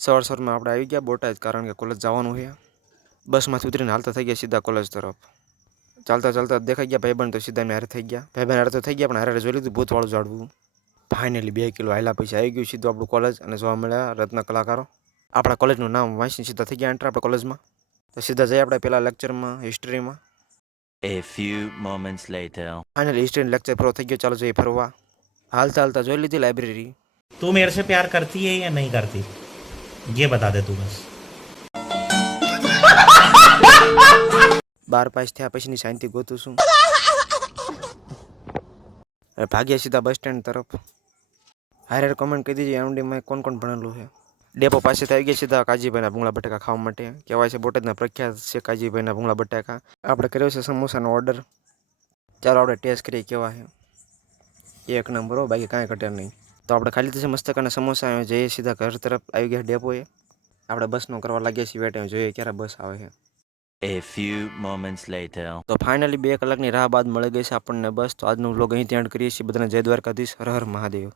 સવારમાં આપણે આવી ગયા બોટાદ, કારણ કે કોલેજ જવાનું છે. બસમાંથી ઉતરીને હાલતા થઈ ગયા સીધા કોલેજ તરફ. ચાલતા ચાલતા દેખાઈ ગયા ભાઈબંધ, તો સીધા મેં હારે થઈ ગયા. ભાઈબંધ હારે તો થઈ ગયા, પણ હારે જોઈ લીધું ભૂતવાળું ઝાડવું. ફાઇનલી 2 કિલો હાલ્યા પછી આવી ગયું સીધું આપણું કોલેજ, અને જોવા મળ્યા રત્ન કલાકારો. આપણા કોલેજનું નામ વાંચીને સીધા થઈ ગયા એન્ટર આપણે કોલેજમાં. તો સીધા જઈએ આપણે પહેલા લેક્ચરમાં, હિસ્ટ્રીમાં. A few moments later. Finally હિસ્ટ્રીનો લેક્ચર પૂરો થઈ ગયો. ચાલો જઈએ ફરવા. હાલતા હાલતા જોઈ લીધી લાઇબ્રેરી. तू मेरे से प्यार करती है या नहीं करती, ये बता दे तू बस. 12 પાસ થયા પછીની શાંતિ ગોતું છું. હવે ભાગ્યા સીધા બસ સ્ટેન્ડ તરફ. હારે કમેન્ટ કરી દીધી એમડીમાં કોણ કોણ ભણેલું છે. ડેપો પાસે આવી ગયા સીધા કાજીભાઈના ભૂંગળા બટાકા ખાવા માટે. કહેવાય છે બોટાદના પ્રખ્યાત છે કાજીભાઈના ભૂંગળા બટાકા. આપણે કર્યો છે સમોસાનો ઓર્ડર. ચાલો આપણે ટેસ્ટ કરીએ કેવા છે. એક નંબર હો, બાકી કાંઈ ઘટે નહીં. તો આપણે ખાલી થશે મસ્તકાના સમોસા. જઈએ સીધા ઘર તરફ. આવી ગયા ડેપોએ. આપણે બસનો કરવા લાગ્યા છીએ વેટ. જોઈએ ક્યારે બસ આવે છે. A few moments later. તો ફાઇનલી 2 કલાકની રાહ બાદ મળી ગઈ છે આપણને બસ. તો આજનો વ્લોગ અહીંથી એન્ડ કરીએ છીએ. બધાને જય દ્વારકાધીશ, હર હર મહાદેવ.